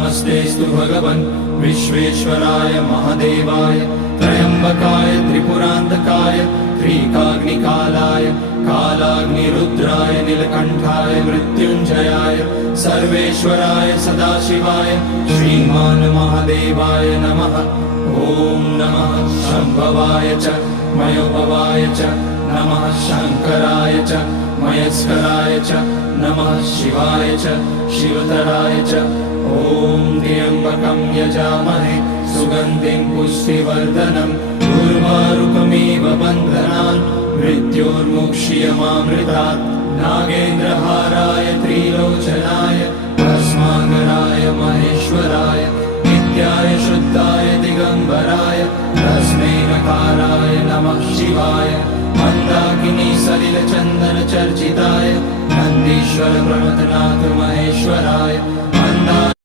नमस्तेस्तु भगवन् विश्वेश्वराय महादेवाय त्र्यम्बकाय त्रिपुरान्तकाय त्रिकाग्निकालाय कालाग्निरुद्राय नीलकण्ठाय मृत्युञ्जयाय सर्वेश्वराय सदाशिवाय श्रीमान् महादेवाय नमः। ॐ नमः शम्भवाय च मयोभवाय च नमः शङ्कराय च मयस्कराय च नमः शिवाय च शिवतराय च। ॐ त्र्यम्बकं यजामहे सुगन्धिं पुष्टिवर्धनम् उर्वारुकमिव बन्धनान् मृत्योर्मुक्ष्यमामृतात्। नागेन्द्रहाराय त्रिलोचनाय भस्माङ्गराय महेश्वराय नित्याय शुद्धाय दिगम्बराय तस्मै नकाराय नमः शिवाय। मन्दाकिनी सलिलचन्दन चर्चिताय नन्दीश्वर प्रमथनाथ महेश्वराय